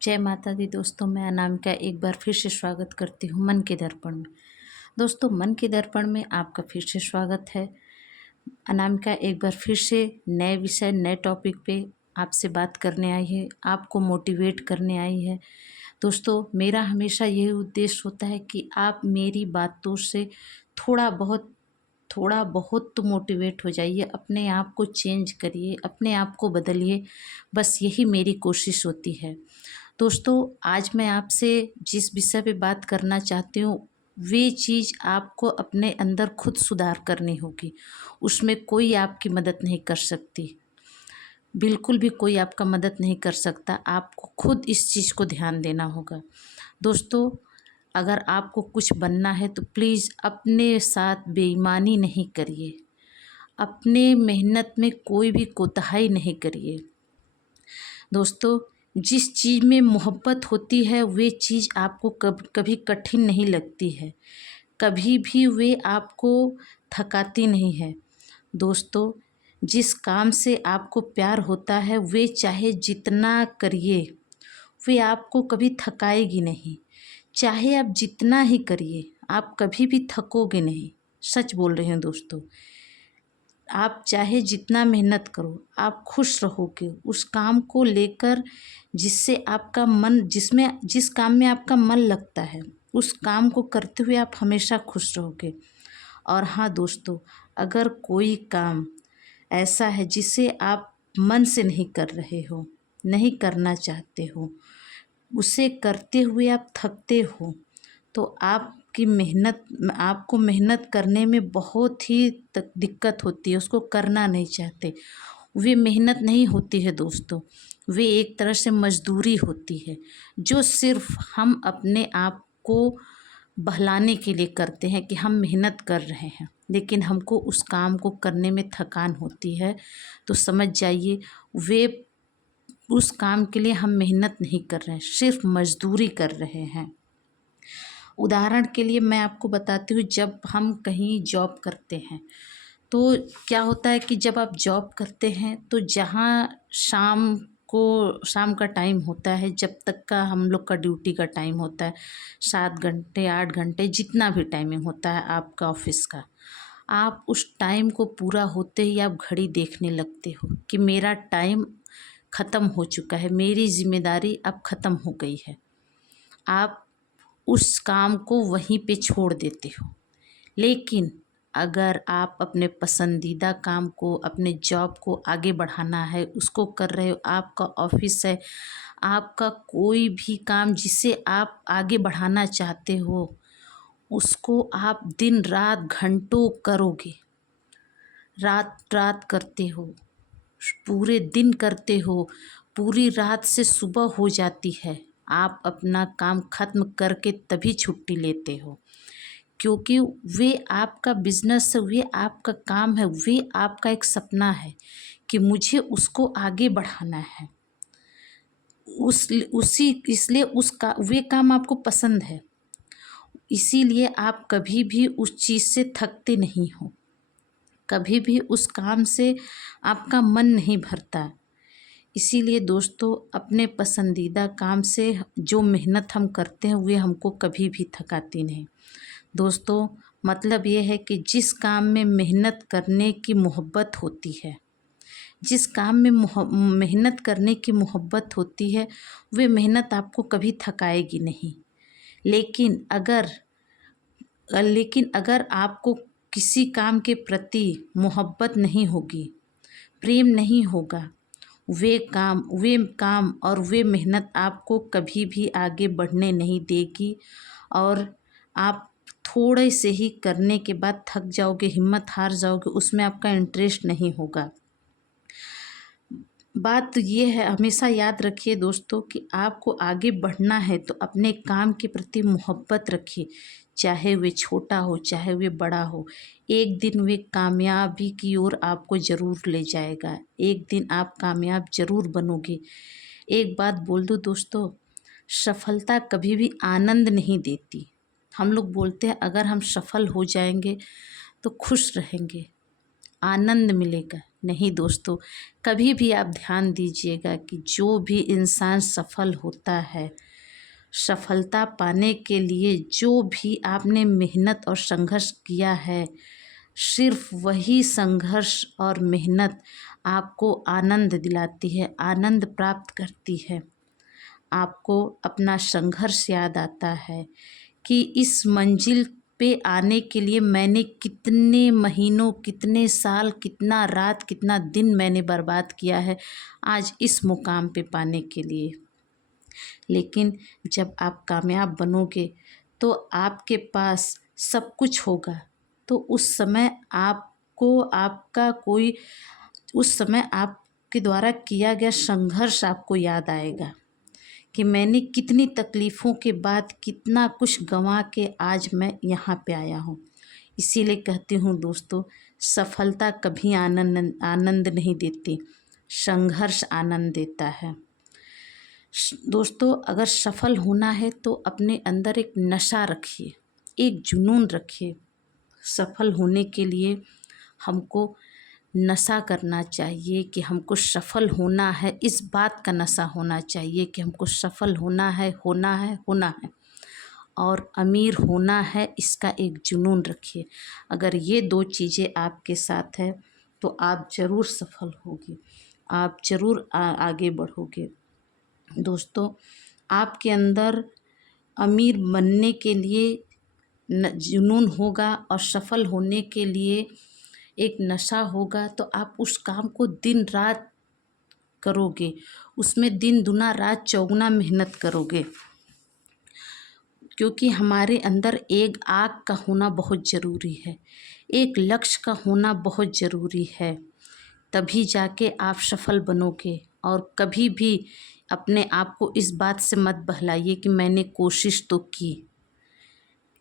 जय माता दी दोस्तों, मैं अनामिका एक बार फिर से स्वागत करती हूँ मन के दर्पण में। दोस्तों, मन के दर्पण में आपका फिर से स्वागत है। अनामिका एक बार फिर से नए विषय नए टॉपिक पे आपसे बात करने आई है, आपको मोटिवेट करने आई है। दोस्तों, मेरा हमेशा यही उद्देश्य होता है कि आप मेरी बातों से थोड़ा बहुत तो मोटिवेट हो जाइए, अपने आप को चेंज करिए, अपने आप को बदलिए। बस यही मेरी कोशिश होती है। दोस्तों, आज मैं आपसे जिस विषय पे बात करना चाहती हूँ, वे चीज़ आपको अपने अंदर खुद सुधार करनी होगी। उसमें कोई आपकी मदद नहीं कर सकती, बिल्कुल भी कोई आपका मदद नहीं कर सकता। आपको खुद इस चीज़ को ध्यान देना होगा। दोस्तों, अगर आपको कुछ बनना है तो प्लीज़ अपने साथ बेईमानी नहीं करिए, अपने मेहनत में कोई भी कोताही नहीं करिए। दोस्तों, जिस चीज़ में मोहब्बत होती है वे चीज़ आपको कभी कठिन नहीं लगती है, कभी भी वे आपको थकाती नहीं है। दोस्तों, जिस काम से आपको प्यार होता है वे चाहे जितना करिए वे आपको कभी थकाएगी नहीं। चाहे आप जितना ही करिए आप कभी भी थकोगे नहीं। सच बोल रही हूँ दोस्तों। आप चाहे जितना मेहनत करो, आप खुश रहोगे उस काम को लेकर जिससे आपका मन जिस काम में आपका मन लगता है, उस काम को करते हुए आप हमेशा खुश रहोगे। और हाँ दोस्तों, अगर कोई काम ऐसा है जिसे आप मन से नहीं कर रहे हो, नहीं करना चाहते हो, उसे करते हुए आप थकते हो, तो आपको मेहनत करने में बहुत ही दिक्कत होती है, उसको करना नहीं चाहते। वे मेहनत नहीं होती है दोस्तों, वे एक तरह से मजदूरी होती है, जो सिर्फ हम अपने आप को बहलाने के लिए करते हैं कि हम मेहनत कर रहे हैं, लेकिन हमको उस काम को करने में थकान होती है। तो समझ जाइए, वे उस काम के लिए हम मेहनत नहीं कर रहे हैं, सिर्फ मजदूरी कर रहे हैं। उदाहरण के लिए मैं आपको बताती हूँ, जब हम कहीं जॉब करते हैं तो क्या होता है कि जब आप जॉब करते हैं तो जहाँ शाम का टाइम होता है, जब तक का हम लोग का ड्यूटी का टाइम होता है, 7 घंटे 8 घंटे जितना भी टाइमिंग होता है आपका ऑफिस का, आप उस टाइम को पूरा होते ही आप घड़ी देखने लगते हो कि मेरा टाइम ख़त्म हो चुका है, मेरी जिम्मेदारी अब ख़त्म हो गई है। आप उस काम को वहीं पे छोड़ देते हो। लेकिन अगर आप अपने पसंदीदा काम को, अपने जॉब को आगे बढ़ाना है, उसको कर रहे हो, आपका ऑफिस है, आपका कोई भी काम जिसे आप आगे बढ़ाना चाहते हो, उसको आप दिन रात घंटों करोगे, रात रात करते हो, पूरे दिन करते हो, पूरी रात से सुबह हो जाती है, आप अपना काम ख़त्म करके तभी छुट्टी लेते हो, क्योंकि वे आपका बिजनेस है, वे आपका काम है, वे आपका एक सपना है कि मुझे उसको आगे बढ़ाना है। इसलिए वे काम आपको पसंद है, इसीलिए आप कभी भी उस चीज़ से थकते नहीं हो, कभी भी उस काम से आपका मन नहीं भरता। इसीलिए दोस्तों, अपने पसंदीदा काम से जो मेहनत हम करते हैं वे हमको कभी भी थकाती नहीं। दोस्तों, मतलब ये है कि जिस काम में मेहनत करने की मोहब्बत होती है, जिस काम में मेहनत करने की मोहब्बत होती है, वे मेहनत आपको कभी थकाएगी नहीं। लेकिन अगर आपको किसी काम के प्रति मोहब्बत नहीं होगी, प्रेम नहीं होगा, वे काम और वे मेहनत आपको कभी भी आगे बढ़ने नहीं देगी, और आप थोड़े से ही करने के बाद थक जाओगे, हिम्मत हार जाओगे, उसमें आपका इंटरेस्ट नहीं होगा। बात ये है, हमेशा याद रखिए दोस्तों कि आपको आगे बढ़ना है तो अपने काम के प्रति मोहब्बत रखिए, चाहे वे छोटा हो चाहे वे बड़ा हो। एक दिन वे कामयाबी की ओर आपको ज़रूर ले जाएगा, एक दिन आप कामयाब ज़रूर बनोगे। एक बात बोल दूँ दोस्तों, सफलता कभी भी आनंद नहीं देती। हम लोग बोलते हैं अगर हम सफल हो जाएंगे तो खुश रहेंगे, आनंद मिलेगा, नहीं दोस्तों, कभी भी आप ध्यान दीजिएगा कि जो भी इंसान सफल होता है, सफलता पाने के लिए जो भी आपने मेहनत और संघर्ष किया है, सिर्फ वही संघर्ष और मेहनत आपको आनंद दिलाती है, आनंद प्राप्त करती है। आपको अपना संघर्ष याद आता है कि इस मंजिल पे आने के लिए मैंने कितने महीनों, कितने साल, कितना रात, कितना दिन मैंने बर्बाद किया है आज इस मुकाम पे पाने के लिए। लेकिन जब आप कामयाब बनोगे तो आपके पास सब कुछ होगा, तो उस समय आपको आपका कोई उस समय आपके द्वारा किया गया संघर्ष आपको याद आएगा कि मैंने कितनी तकलीफ़ों के बाद कितना कुछ गंवा के आज मैं यहाँ पे आया हूँ। इसीलिए कहती हूँ दोस्तों, सफलता कभी आनंद नहीं देती, संघर्ष आनंद देता है। दोस्तों, अगर सफल होना है तो अपने अंदर एक नशा रखिए, एक जुनून रखिए। सफल होने के लिए हमको नशा करना चाहिए कि हमको सफल होना है, इस बात का नशा होना चाहिए कि हमको सफल होना है, होना है, होना है और अमीर होना है, इसका एक जुनून रखिए। अगर ये दो चीज़ें आपके साथ है तो आप ज़रूर सफल होगे, आप ज़रूर आगे बढ़ोगे। दोस्तों, आपके अंदर अमीर बनने के लिए जुनून होगा और सफल होने के लिए एक नशा होगा, तो आप उस काम को दिन रात करोगे, उसमें दिन दुना रात चौगुना मेहनत करोगे। क्योंकि हमारे अंदर एक आग का होना बहुत ज़रूरी है, एक लक्ष्य का होना बहुत ज़रूरी है, तभी जाके आप सफल बनोगे। और कभी भी अपने आप को इस बात से मत बहलाइए कि मैंने कोशिश तो की।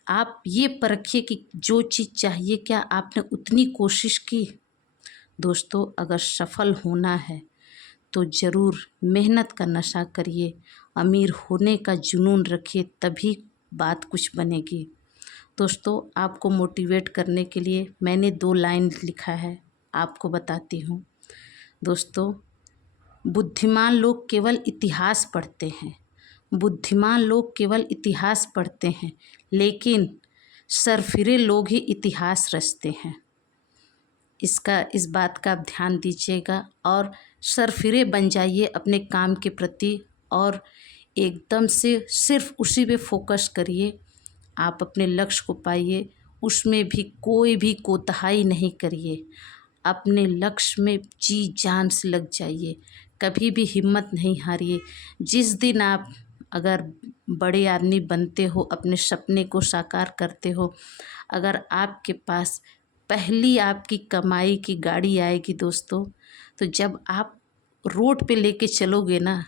आप ये परखिए कि जो चीज़ चाहिए क्या आपने उतनी कोशिश की। दोस्तों, अगर सफल होना है तो ज़रूर मेहनत का नशा करिए, अमीर होने का जुनून रखिए, तभी बात कुछ बनेगी। दोस्तों, आपको मोटिवेट करने के लिए मैंने 2 लाइन लिखा है, आपको बताती हूँ। दोस्तों, बुद्धिमान लोग केवल इतिहास पढ़ते हैं, बुद्धिमान लोग केवल इतिहास पढ़ते हैं, लेकिन सरफिरे लोग ही इतिहास रचते हैं। इस बात का आप ध्यान दीजिएगा और सरफिरे बन जाइए अपने काम के प्रति और एकदम से सिर्फ उसी पे फोकस करिए। आप अपने लक्ष्य को पाइए, उसमें भी कोई भी कोताही नहीं करिए, अपने लक्ष्य में जी जान से लग जाइए, कभी भी हिम्मत नहीं हारिए। जिस दिन आप अगर बड़े आदमी बनते हो, अपने सपने को साकार करते हो, अगर आपके पास पहली आपकी कमाई की गाड़ी आएगी दोस्तों, तो जब आप रोड पे लेके चलोगे ना,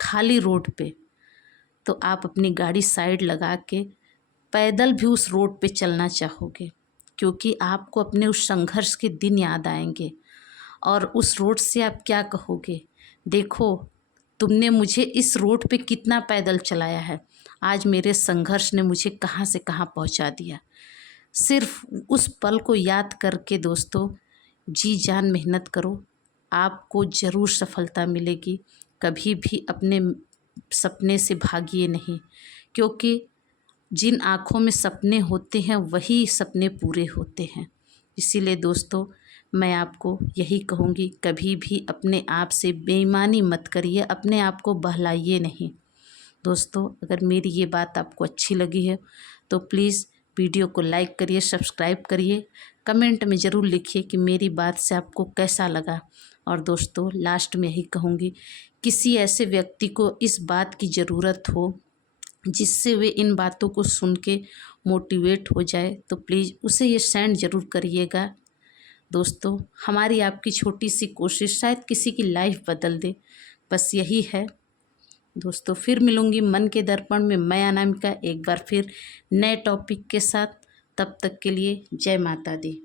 खाली रोड पे, तो आप अपनी गाड़ी साइड लगा के पैदल भी उस रोड पे चलना चाहोगे, क्योंकि आपको अपने उस संघर्ष के दिन याद आएंगे। और उस रोड से आप क्या कहोगे, देखो तुमने मुझे इस रोड पे कितना पैदल चलाया है, आज मेरे संघर्ष ने मुझे कहाँ से कहाँ पहुँचा दिया। सिर्फ उस पल को याद करके दोस्तों जी जान मेहनत करो, आपको ज़रूर सफलता मिलेगी। कभी भी अपने सपने से भागिए नहीं, क्योंकि जिन आँखों में सपने होते हैं वही सपने पूरे होते हैं। इसीलिए दोस्तों, मैं आपको यही कहूँगी, कभी भी अपने आप से बेईमानी मत करिए, अपने आप को बहलाइए नहीं। दोस्तों, अगर मेरी ये बात आपको अच्छी लगी है तो प्लीज़ वीडियो को लाइक करिए, सब्सक्राइब करिए, कमेंट में ज़रूर लिखिए कि मेरी बात से आपको कैसा लगा। और दोस्तों, लास्ट में यही कहूँगी, किसी ऐसे व्यक्ति को इस बात की ज़रूरत हो जिससे वे इन बातों को सुन के मोटिवेट हो जाए, तो प्लीज़ उसे ये सेंड ज़रूर करिएगा। दोस्तों, हमारी आपकी छोटी सी कोशिश शायद किसी की लाइफ बदल दे, बस यही है। दोस्तों, फिर मिलूँगी मन के दर्पण में मैं अनामिका एक बार फिर नए टॉपिक के साथ। तब तक के लिए जय माता दी।